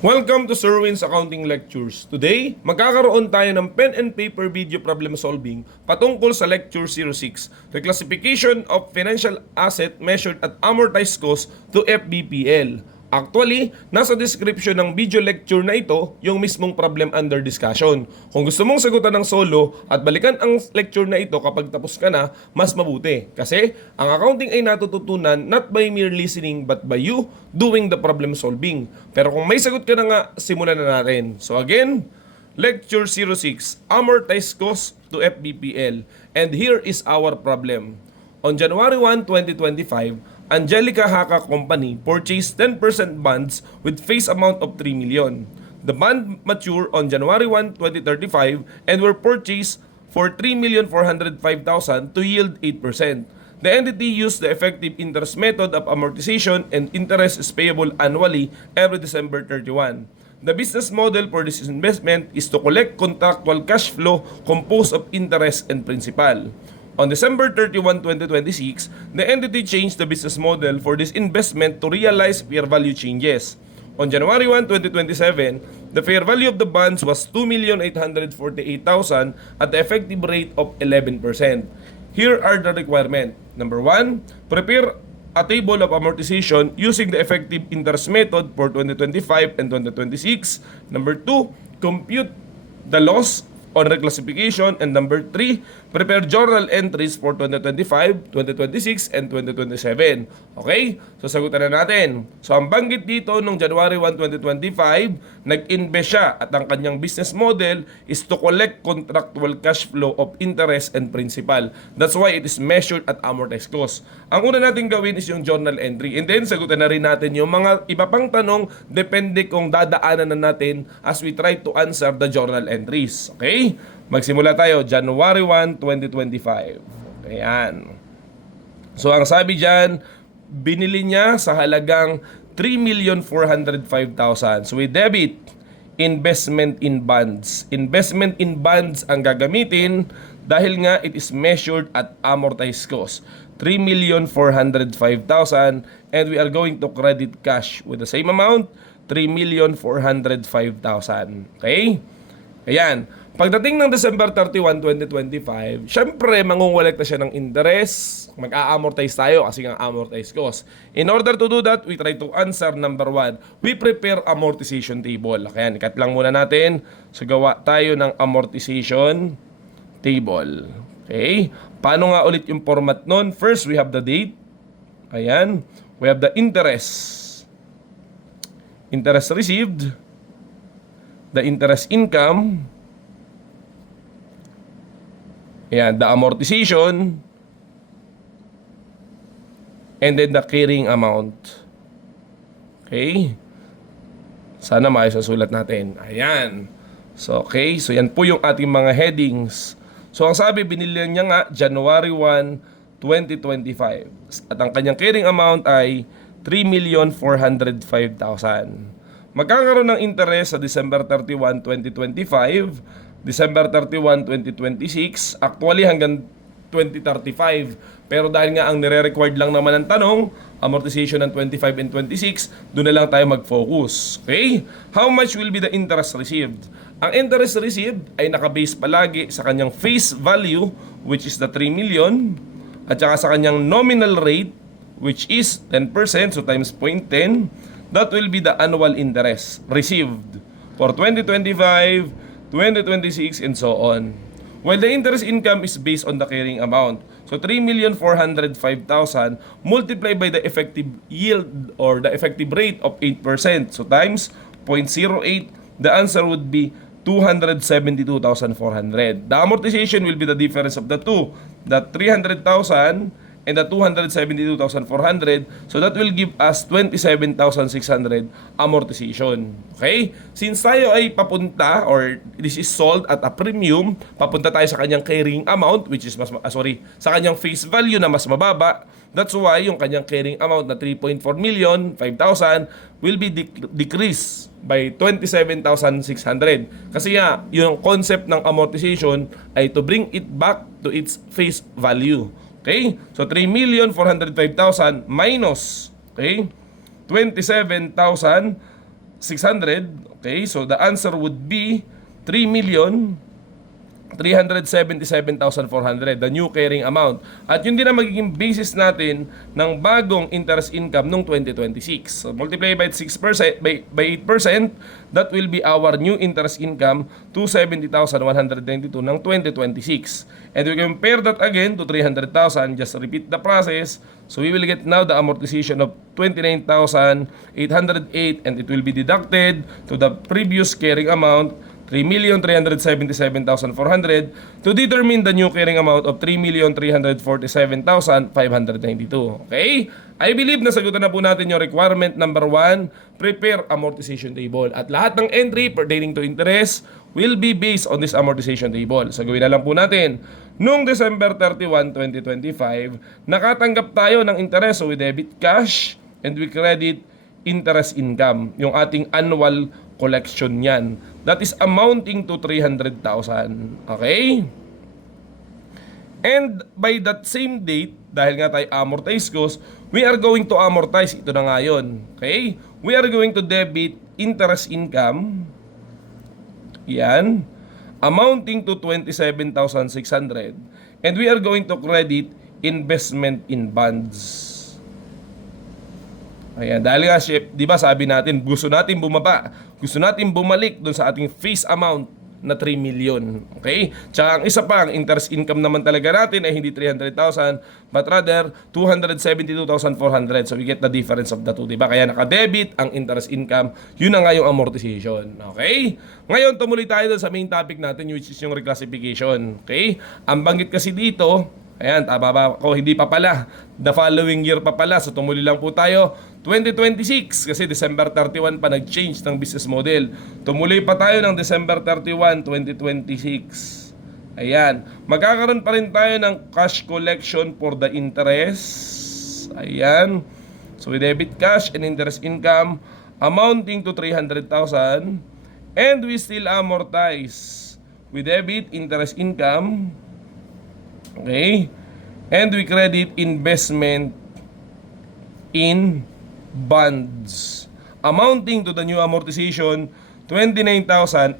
Welcome to Sir Win's Accounting Lectures. Today, magkakaroon tayo ng pen and paper video problem solving patungkol sa Lecture 06, Reclassification of Financial Asset Measured at Amortized Cost to FVPL. Actually, nasa description ng video lecture na ito yung mismong problem under discussion. Kung gusto mong sagutan ng solo at balikan ang lecture na ito kapag tapos ka na, mas mabuti. Kasi ang accounting ay natututunan not by mere listening but by you doing the problem solving. Pero kung may sagot ka na nga, simulan na natin. So again, Lecture 06, Amortized Cost to FVPL. And here is our problem. On January 1, 2025, Angelica Haka Company purchased 10% bonds with face amount of 3 million. The bond mature on January 1, 2035 and were purchased for 3,405,000 to yield 8%. The entity used the effective interest method of amortization and interest is payable annually every December 31. The business model for this investment is to collect contractual cash flow composed of interest and principal. On December 31, 2026, the entity changed the business model for this investment to realize fair value changes. On January 1, 2027, the fair value of the bonds was 2,848,000 at the effective rate of 11%. Here are the requirements. Number 1, prepare a table of amortization using the effective interest method for 2025 and 2026. Number 2, compute the loss on reclassification. And number 3, prepare journal entries for 2025, 2026, and 2027. Okay? So, sagutan na natin. So, ang banggit dito nung January 1, 2025, nag-invest siya at ang kanyang business model is to collect contractual cash flow of interest and principal. That's why it is measured at amortized cost. Ang una natin gawin is yung journal entry. And then, sagutan na rin natin yung mga iba pang tanong depende kung dadaanan na natin as we try to answer the journal entries. Okay? Magsimula tayo, January 1, 2025. Ayan. So, ang sabi dyan, binili niya sa halagang 3,405,000. So, we debit investment in bonds. Investment in bonds ang gagamitin dahil nga it is measured at amortized cost. 3,405,000 and we are going to credit cash with the same amount, 3,405,000. Okay? Ayan. Pagdating ng December 31, 2025, syempre mangungulekta siya ng interest, mag-a-amortize tayo kasi ang amortized cost. In order to do that, we try to answer number 1. We prepare amortization table. Kaya ikat lang muna natin. So gawa tayo ng amortization table. Okay? Paano nga ulit yung format nun? First, we have the date. Ayan. We have the interest. Interest received. The interest income. Ayan, the amortization. And then the carrying amount. Okay? Sana maisusulat natin. Ayan. So, okay. So, yan po yung ating mga headings. So, ang sabi, binili niya nga January 1, 2025. At ang kanyang carrying amount ay 3,405,000. Magkakaroon ng interest sa December 31, 2025, December 31, 2026, actually hanggang 2035. Pero dahil nga ang nire-required lang naman ng tanong, amortization ng 25 and 26, doon na lang tayo mag-focus. Okay? How much will be the interest received? Ang interest received ay nakabase palagi sa kanyang face value, which is the 3 million, at saka sa kanyang nominal rate, which is 10%, so times 0.10, that will be the annual interest received for 2025, 2026, and so on. While the interest income is based on the carrying amount. So 3,405,000 multiplied by the effective yield or the effective rate of 8%. So times 0.08, the answer would be 272,400. The amortization will be the difference of the two. The 300,000 and the 272,400. So that will give us 27,600 amortization. Okay? Since tayo ay papunta or this is sold at a premium, papunta tayo sa kanyang carrying amount which is sa kanyang face value na mas mababa. That's why yung kanyang carrying amount na 3.4 million, 5,000 will be decreased by 27,600. Kasi yung concept ng amortization ay to bring it back to its face value. Okay? So 3,405,000 minus, okay, 27,000 Okay, so the answer would be 3,377,400, the new carrying amount. At yun din ang magiging basis natin ng bagong interest income nung 2026. So multiply by 6% by 8%, that will be our new interest income, 270,192 ng 2026. And we compare that again to 300,000, just repeat the process. So we will get now the amortization of 29,808, and it will be deducted to the previous carrying amount, 3,377,400, to determine the new carrying amount of 3,347,592. Okay? I believe nasagutan na po natin yung requirement number 1, prepare amortization table. At lahat ng entry pertaining to interest will be based on this amortization table. So gawin na lang po natin. Noong December 31, 2025, nakatanggap tayo ng interest, so we debit cash and we credit interest income, yung ating annual collection yan. That is amounting to 300,000. Okay? And by that same date, dahil nga tayo amortized cost, we are going to amortize. Ito na nga yun. Okay? We are going to debit interest income. Yan. Amounting to 27,600. And we are going to credit investment in bonds. Ayan, dahil nga, chef, di ba sabi natin, gusto natin bumaba, gusto natin bumalik dun sa ating face amount na 3 million. Okay? Tsaka ang isa pa, ang interest income naman talaga natin ay hindi 300,000, but rather 272,400. So we get the difference of the two, di ba? Kaya naka-debit ang interest income, yun na nga yung amortization. Okay? Ngayon, tumuloy tayo dun sa main topic natin, which is yung reclassification. Okay? Ang banggit kasi dito, ayan, tama ba ako? Hindi pa pala. The following year pa pala. So tumuli lang po tayo. 2026, kasi December 31 pa nag-change ng business model. Tumuloy pa tayo ng December 31, 2026. Ayan. Magkakaroon pa rin tayo ng cash collection for the interest. Ayan. So we debit cash and interest income amounting to 300,000. And we still amortize. We debit interest income. Okay? And we credit investment in bonds amounting to the new amortization 29,808.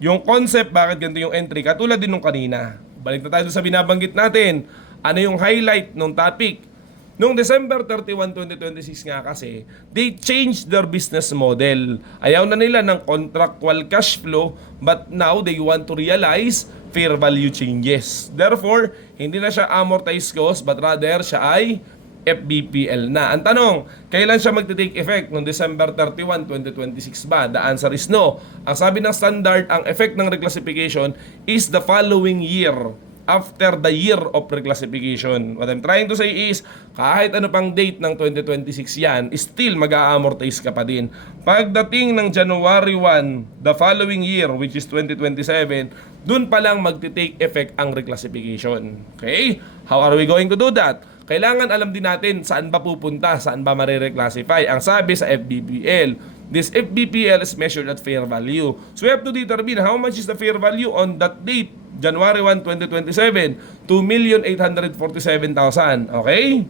Yung concept, bakit ganito yung entry, katulad din nung kanina. Balik na tayo sa binabanggit natin. Ano yung highlight nung topic? Nung December 31, 2026 nga kasi, they changed their business model. Ayaw na nila ng contractual cash flow, but now they want to realize fair value changes. Therefore, hindi na siya amortized cost, but rather siya ay FVPL na. Ang tanong, kailan siya magte-take effect? Noong December 31, 2026 ba? The answer is no. Ang sabi ng standard, ang effect ng reclassification is the following year, after the year of reclassification. What I'm trying to say is, kahit ano pang date ng 2026 yan, still mag-a-amortize ka pa din. Pagdating ng January 1, the following year, which is 2027, dun pa lang magte-take effect ang reclassification. Okay? How are we going to do that? Kailangan alam din natin saan ba pupunta, saan ba marireclassify. Ang sabi sa FVPL, this FVPL is measured at fair value. So we have to determine how much is the fair value on that date, January 1, 2027, 2,847,000. Okay?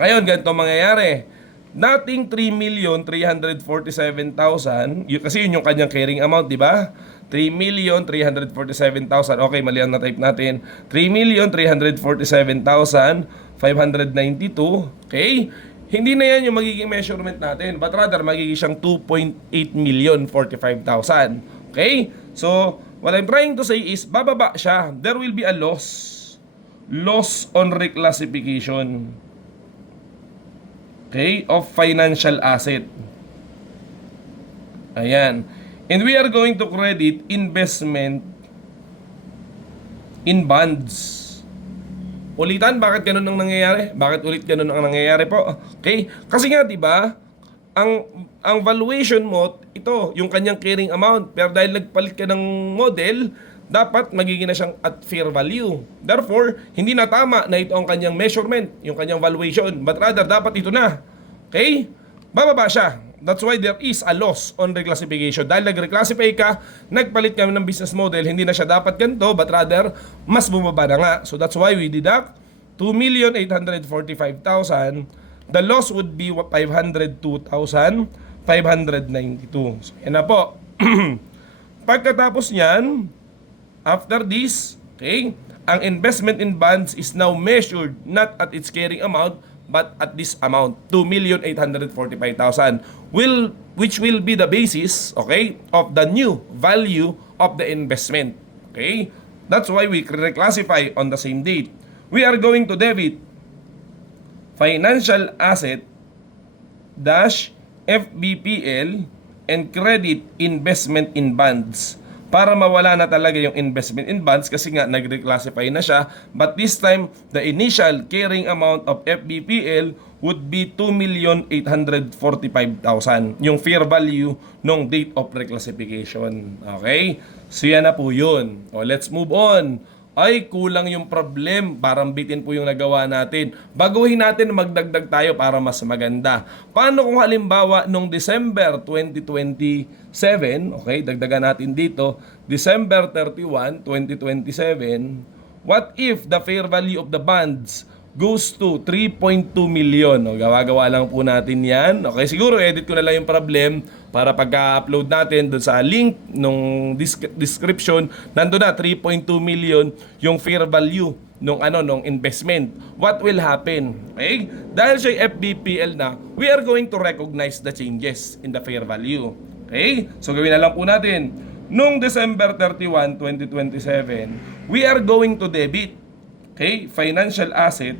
Ngayon, ganito mangyayari. Dating 3,347,000, kasi yun yung kanyang carrying amount, di ba? 3,347,000. Okay, mali ang na-type natin. 3,347,592. Okay? Hindi na yan yung magiging measurement natin, but rather magiging siyang 2,845,000. Okay? So, what I'm trying to say is, bababa siya. There will be a loss. Loss on reclassification. Okay? Of financial asset. Ayan. And we are going to credit investment in bonds. Ulitan, bakit ganun ang nangyayari? Bakit ulit ganun ang nangyayari po? Okay? Kasi nga, di ba, ang valuation mo, ito, yung kanyang carrying amount. Pero dahil nagpalit ka ng model, dapat magiging na siyang at fair value. Therefore, hindi na tama na ito ang kanyang measurement, yung kanyang valuation. But rather, dapat ito na. Okay? Bababa siya. That's why there is a loss on reclassification. Dahil nag-reclassify ka, nagpalit kami ng business model, hindi na siya dapat ganito, but rather, mas bumaba na nga. So that's why we deduct 2,845,000. The loss would be 502,000. 592. So, yan na po. Pagkatapos niyan, after this, okay, ang investment in bonds is now measured not at its carrying amount, but at this amount, 2,845,000, which will be the basis, okay, of the new value of the investment. Okay? That's why we reclassify on the same date. We are going to debit financial asset dash FVPL and credit investment in bonds para mawala na talaga yung investment in bonds kasi nga nag-reclassify na siya, but this time the initial carrying amount of FVPL would be 2,845,000 yung fair value nung date of reclassification. Okay? So yan na po yun. O, let's move on. Ay, kulang yung problem. Parang bitin po yung nagawa natin. Baguhin natin, magdagdag tayo para mas maganda. Paano kung halimbawa nung December 2027, okay, dagdagan natin dito, December 31, 2027, what if the fair value of the bonds goes to 3.2 million? O, gawa-gawa lang po natin yan. Okay, siguro edit ko na lang yung problem para pagka-upload natin doon sa link nung description, nandun na 3.2 million yung fair value nung investment. What will happen? Okay? Dahil siya FVPL na, we are going to recognize the changes in the fair value. Okay? So gawin na lang po natin. Nung December 31, 2027, we are going to debit, okay, financial asset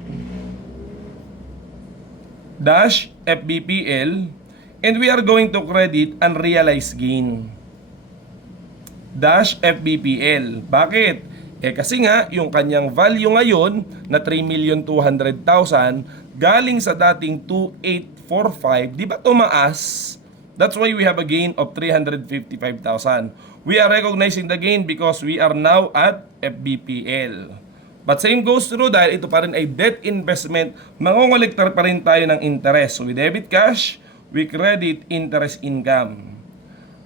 dash FVPL, and we are going to credit unrealized gain dash FVPL. Bakit? Kasi nga yung kanyang value ngayon na 3,200,000 galing sa dating 2,845, di ba tumaas? That's why we have a gain of 355,000. We are recognizing the gain because we are now at FVPL. But same goes through dahil ito pa rin ay debt investment, mangongolektar pa rin tayo ng interest. So we debit cash, we credit interest income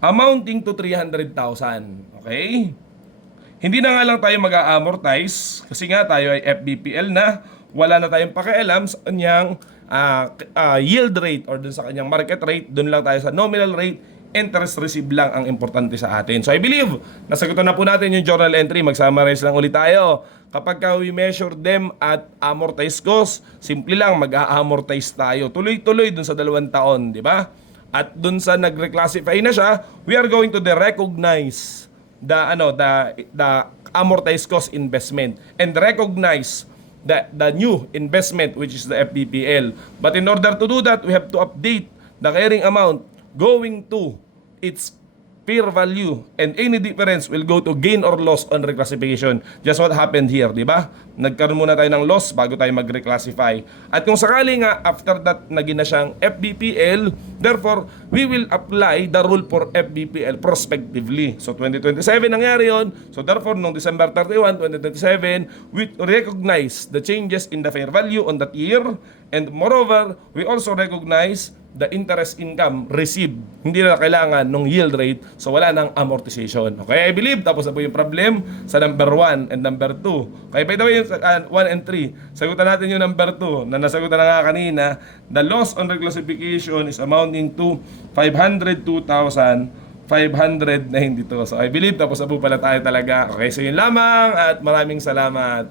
amounting to 300,000. Okay? Hindi na nga lang tayo mag-amortize kasi nga tayo ay FVPL na, wala na tayong pakialam sa kanyang yield rate or dun sa kanyang market rate, dun lang tayo sa nominal rate, interest received lang ang importante sa atin. So I believe, nasagutan na po natin yung journal entry, mag-summarize lang ulit tayo. Kapag we measure them at amortized cost, simple lang, mag-a-amortize tayo. Tuloy-tuloy dun sa 2 taon, di ba? At dun sa nag-reclassify na siya, we are going to recognize the amortized cost investment and recognize the new investment, which is the FVPL. But in order to do that, we have to update the carrying amount going to its fair value, and any difference will go to gain or loss on reclassification. Just what happened here, di ba? Nagkaroon muna tayo ng loss bago tayo mag-reclassify. At kung sakali nga, after that, naging na siyang FVPL, therefore, we will apply the rule for FVPL prospectively. So, 2027 nangyari yun. So, therefore, noong December 31, 2027, we recognize the changes in the fair value on that year. And moreover, we also recognize the interest income received. Hindi na kailangan ng yield rate, so wala nang amortization. Okay, I believe tapos na po yung problem sa number 1 and number 2. Okay, by the way, yung 1 and 3, sagutan natin yung number 2 na nasagutan na nga kanina. The loss on reclassification is amounting to 502,592. So I believe tapos na po pala tayo talaga. Okay, so yun lamang at maraming salamat.